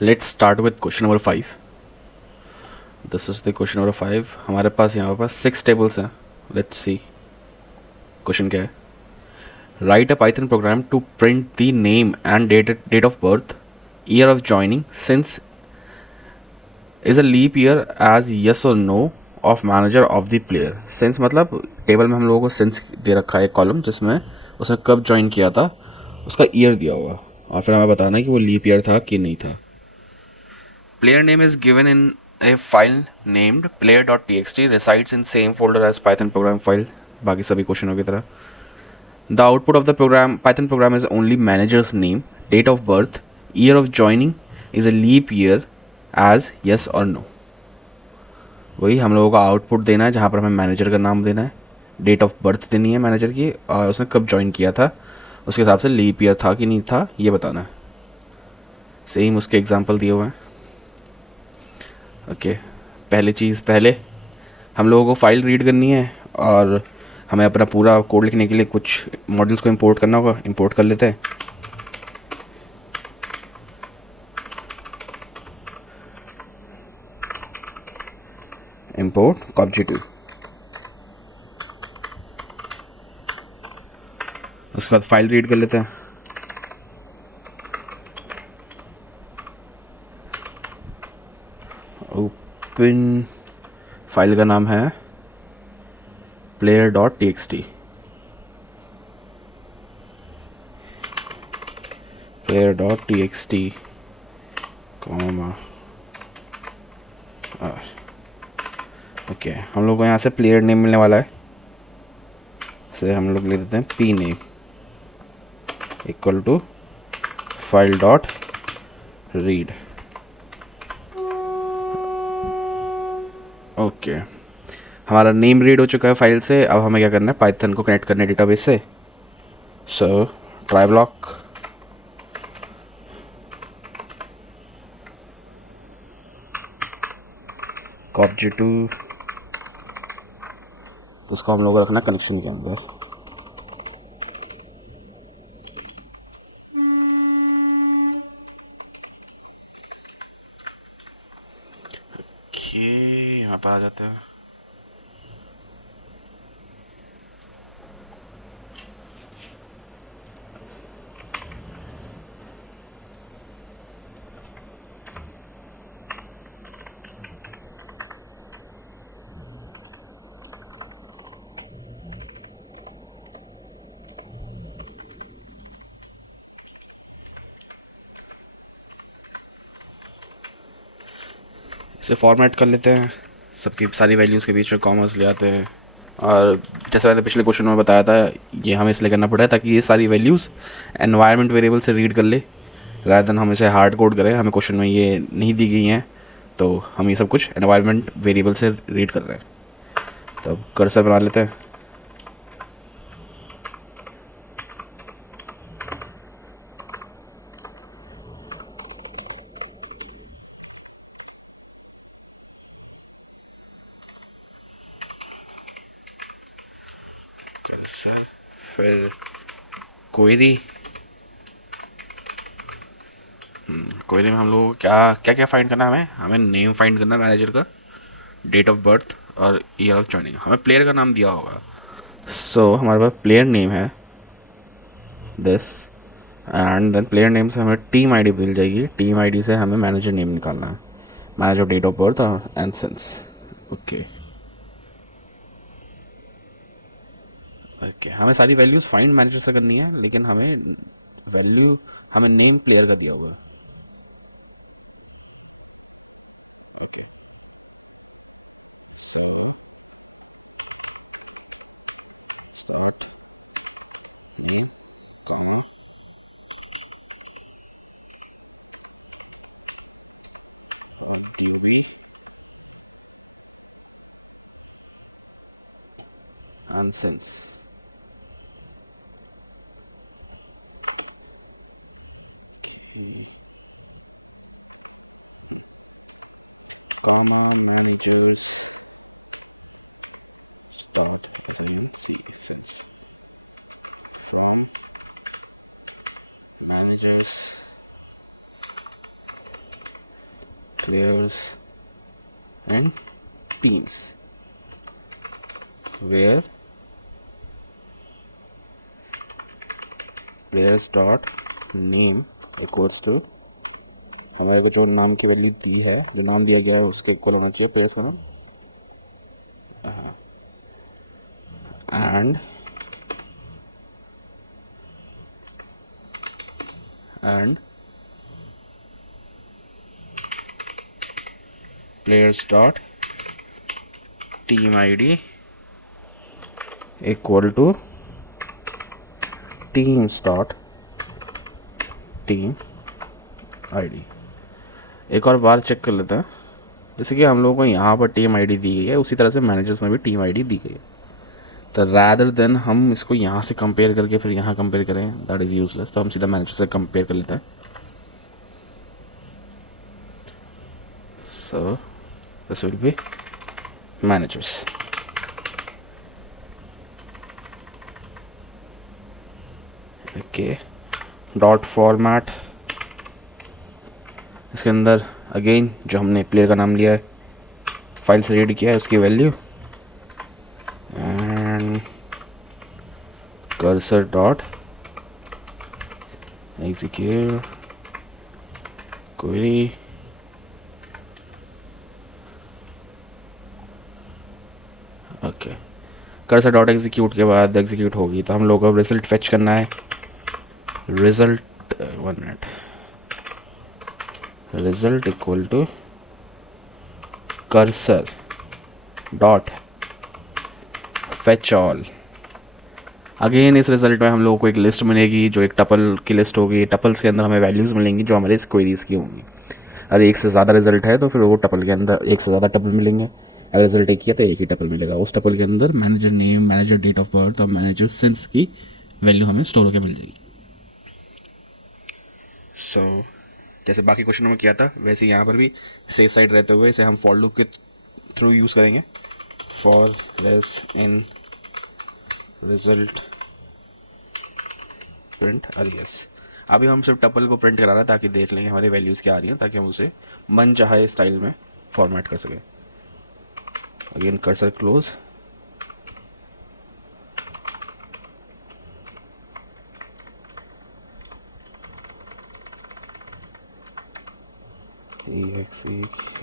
Let's start with question number 5. This is the question number 5. हमारे पास यहाँ पर 6 tables हैं. लेट्स सी क्वेश्चन क्या है. Write a Python program to print the name and date of birth, year of joining, since is a leap year as yes और no of manager of the player. Since मतलब table में हम लोगों को since they रखा है एक column जिसमें उसने कब ज्वाइन किया था, उसका ईयर दिया होगा और फिर हमें बताना है कि वो लीप ईयर था कि नहीं था. Player name is given in a file named player.txt, resides in same folder as Python program file. बाकी सभी क्वेश्चनों की तरह. The output of the program Python program is only manager's name, date of birth, year of joining, is a leap year as yes or no. वही हम लोगों का output देना है जहाँ पर हमें मैनेजर का नाम देना है, डेट ऑफ बर्थ देनी है मैनेजर की और उसने कब ज्वाइन किया था, उसके हिसाब से लीप ईयर था कि नहीं था ये बताना है. सेम उसके एग्जांपल दिए हुए हैं. ओके पहली चीज़, पहले हम लोगों को फाइल रीड करनी है और हमें अपना पूरा कोड लिखने के लिए कुछ मॉडल्स को इंपोर्ट करना होगा. इंपोर्ट कर लेते हैं. Import copg2. उसके बाद फाइल रीड कर लेते हैं. ओपन फाइल का नाम है player.txt. player.txt कॉमा ओके हम लोग को यहाँ से प्लेयर नेम मिलने वाला है. से हम लोग ले देते हैं P name equal to file dot read. Okay हमारा नेम रीड हो चुका है फाइल से. अब हमें क्या करना है, पाइथन को कनेक्ट करना है डेटाबेस से. सो ट्राई ब्लॉक copg2, तो इसको हम लोग को रखना कनेक्शन के अंदर. ओके यहाँ पर आ जाते हैं. इसे फॉर्मेट कर लेते हैं. सबकी सारी वैल्यूज़ के बीच में कॉमर्स ले आते हैं. और जैसे मैंने पिछले क्वेश्चन में बताया था, ये हमें इसलिए करना पड़ा है ताकि ये सारी वैल्यूज़ एनवायरनमेंट वेरिएबल से रीड कर ले, रादर देन हम इसे हार्ड कोड करें. हमें क्वेश्चन में ये नहीं दी गई हैं तो हम ये सब कुछ एनवायरनमेंट वेरिएबल से रीड कर रहे हैं. तो अब कर्सर बना लेते हैं. कर्सर फिर क्वेरी. क्वेरी में हम लोग को क्या क्या क्या फाइंड करना है. हमें नेम फाइंड करना है मैनेजर का, डेट ऑफ बर्थ और ईयर ऑफ ज्वाइनिंग. हमें प्लेयर का नाम दिया होगा. सो हमारे पास प्लेयर नेम है this, and then player name से हमें टीम आईडी मिल जाएगी. टीम आईडी से हमें मैनेजर नेम निकालना है, manager date of birth and since. Okay okay हमें सारी वैल्यूज़ फाइंड मैनेजर से करनी है, लेकिन हमें नेम प्लेयर का दिया हुआ है. Okay so start name comma और dub and since. Okay. Comma managers start since from managers players and teams where players dot name equals to, हमारे को जो नाम की वैल्यू दी है, जो नाम दिया गया है उसके इक्वल होना चाहिए प्लेयर्स का नाम, and players dot team id equal to teams dot team id। एक और बार चेक कर लेते हैं, जैसे कि हम लोगों को यहाँ पर टीम आईडी दी गई है उसी तरह से मैनेजर्स में भी टीम आईडी दी गई है। तो रैदर देन हम इसको यहाँ से कंपेयर करके फिर यहाँ कंपेयर करें, दैट इज़ यूजलेस, तो हम सीधा मैनेजर से कंपेयर कर लेते हैं। So this will be managers. Okay, dot format, इसके अंदर अगेन जो हमने प्लेयर का नाम लिया है, फाइल से रीड किया है, उसकी value, and cursor dot execute query, okay, cursor dot execute के बाद एग्जीक्यूट होगी तो हम लोग को रिजल्ट फेच करना है। Result 1 minute, result equal to cursor dot fetch all. Again इस रिजल्ट में हम लोगों को एक लिस्ट मिलेगी जो एक टपल की लिस्ट होगी, टपल्स के अंदर हमें वैल्यूज़ मिलेंगी जो हमारे इस क्वेरीज़ की होंगी। अगर एक से ज़्यादा रिजल्ट है तो फिर वो टपल के अंदर एक से ज़्यादा टपल मिलेंगे, अगर रिजल्ट एक ही है तो एक ही टपल मिलेगा। उस टपल के अंदर manager name, manager date of birth और मैनेजर सिंस की वैल्यू हमें स्टोर होकर मिल जाएगी। सो जैसे बाकी क्वेश्चनों में किया था वैसे यहाँ पर भी सेफ साइड रहते हुए इसे हम फॉर लूप के थ्रू यूज़ करेंगे। For less in result print aureus. अभी हम सिर्फ टपल को प्रिंट करा रहे हैं ताकि देख लेंगे हमारी वैल्यूज़ क्या आ रही हैं, ताकि हम उसे मन चाहे स्टाइल में फॉर्मेट कर सकें। Again cursor close,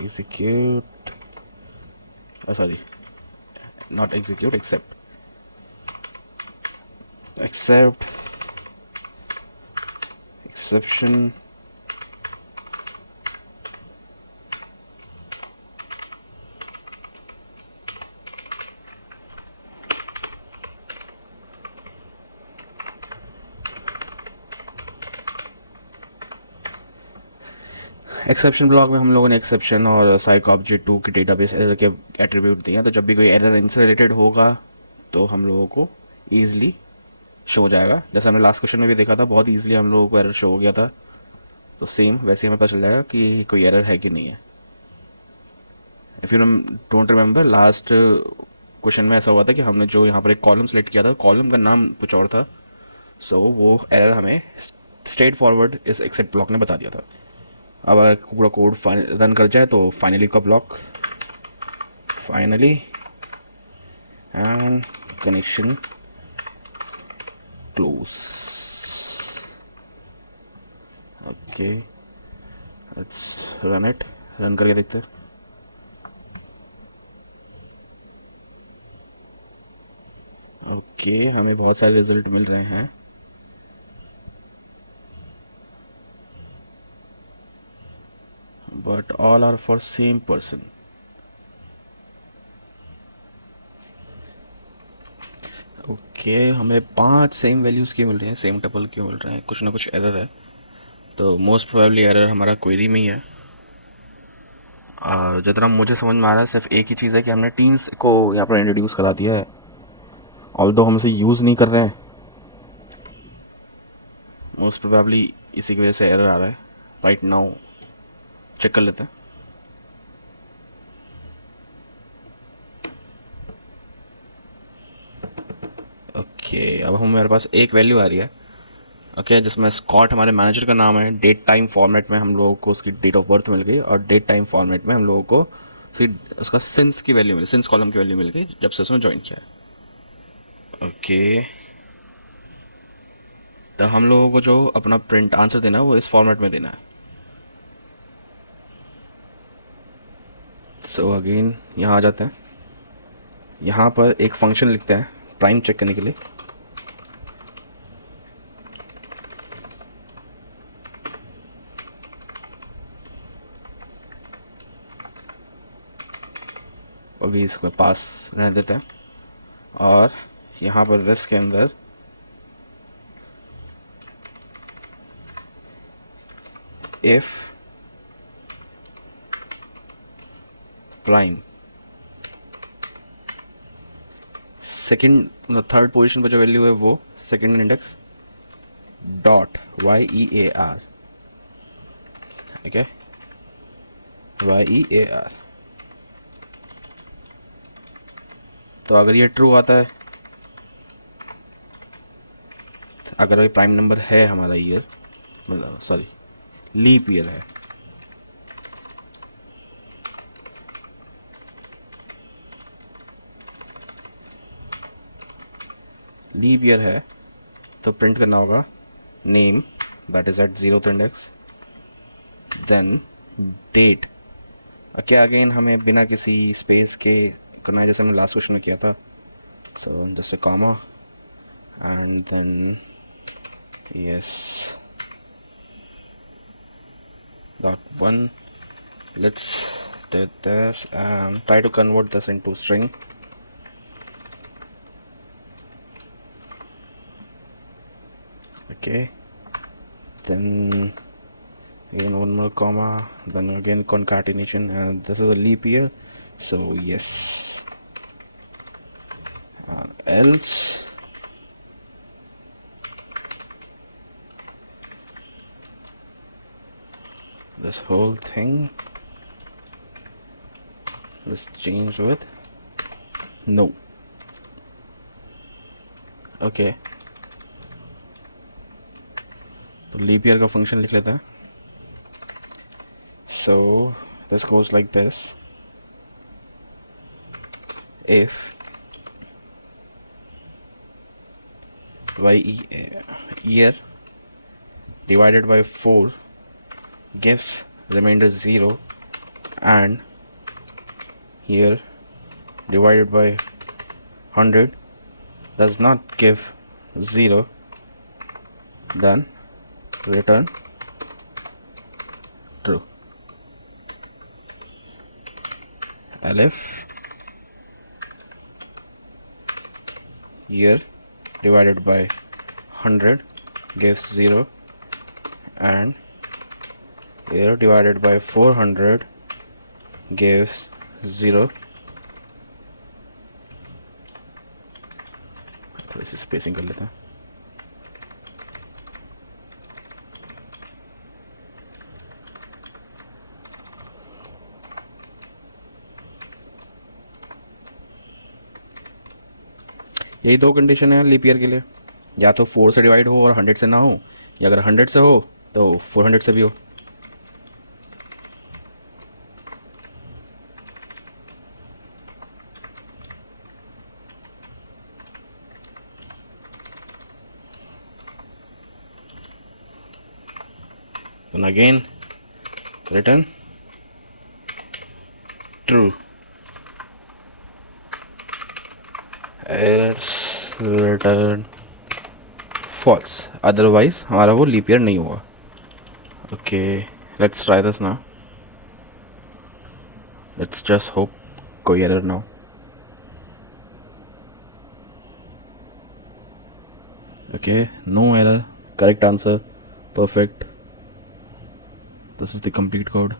execute, sorry, not execute, accept exception exception block में हम लोगों ने एक्सेप्शन और साइक ऑब्जेक्ट 2 के डेटाबेस एरर के एट्रीब्यूट दिए हैं, तो जब भी कोई एरर इनसे रिलेटेड होगा तो हम लोगों को ईजिली शो हो जाएगा। जैसे हमने लास्ट क्वेश्चन में भी देखा था, बहुत ईजिली हम लोगों को एरर शो हो गया था, तो सेम वैसे हमें पता चल जाएगा कि कोई एरर है कि नहीं है। If you don't remember, last question में ऐसा हुआ था कि हमने जो यहाँ पर एक कॉलम सेलेक्ट किया था, कॉलम का नाम कुछ और था, सो वो एरर हमें स्ट्रेट फॉरवर्ड इस एक्सेप्ट ब्लॉक ने बता दिया था। अब अगर पूरा कोड रन कर जाए तो फाइनली का block, finally and connection close. Okay, let's run it, run करके देखते हैं। ओके, हमें बहुत सारे रिजल्ट मिल रहे हैं। but all are for same person। Okay, हमें 5 सेम वैल्यूज़ क्यों मिल रही हैं, सेम टपल क्यों मिल रहे हैं, कुछ ना कुछ एरर है। तो मोस्ट प्रोबेबली एरर हमारा क्वेरी में ही है। और जितना मुझे समझ में आ रहा है सिर्फ एक ही चीज़ है कि हमने टीम्स को यहाँ पर इंट्रोड्यूस करा दिया है, ऑल्दो हम इसे यूज़ नहीं कर रहे हैं। मोस्ट प्रोबेबली इसी की वजह से एरर आ रहा है। राइट नाउ चेक कर लेते हैं। ओके, अब हम मेरे पास एक वैल्यू आ रही है ओके, जिसमें स्कॉट हमारे मैनेजर का नाम है। डेट टाइम फॉर्मेट में हम लोगों को उसकी डेट ऑफ बर्थ मिल गई, और डेट टाइम फॉर्मेट में हम लोगों को उसका सिंस की वैल्यू मिली, सिंस कॉलम की वैल्यू मिल गई जब से उसने ज्वाइन किया है। ओके, तो हम लोगों को जो अपना प्रिंट आंसर देना है वो इस फॉर्मेट में देना है। सो अगेन यहाँ आ जाते हैं, यहाँ पर एक फंक्शन लिखते हैं प्राइम चेक करने के लिए। अभी इसमें पास रहने देते हैं, और यहाँ पर दिस के अंदर इफ प्राइम सेकंड, मतलब थर्ड पोजीशन पर जो वैल्यू है वो second index dot YEAR, okay, YEAR। तो अगर ये ट्रू आता है, अगर ये प्राइम नंबर है हमारा ईयर, मतलब सॉरी लीप ईयर है, लीप ईयर है, तो प्रिंट करना होगा name that is at 0th index, then date. क्या अगेन हमें बिना किसी स्पेस के करना है जैसे हमने लास्ट क्वेश्चन में किया था। So just a comma and then yes .1, let's do this and try to convert this into string. Okay, then again one more comma, then again concatenation, and this is a leap year, so yes, and else this whole thing, let's change with no. Okay, तो leap year का function लिख लेते हैं। So this goes like this, if year divided by 4 gives remainder 0, and year divided by 100 does not give 0, then return true. Elif year divided by 100 gives 0, and year divided by 400 gives 0. थोड़ी सी spacing कर लेते हैं। यही दो condition है leap year के लिए, या तो 4 से डिवाइड हो और 100 से ना हो, या अगर 100 से हो तो 400 से भी हो। And again return true, else return false, otherwise हमारा वो लीप ईयर नहीं हुआ। Okay, let's try this now, let's just hope कोई एरर ना हो। Okay, no error, correct answer, perfect. This is the complete code.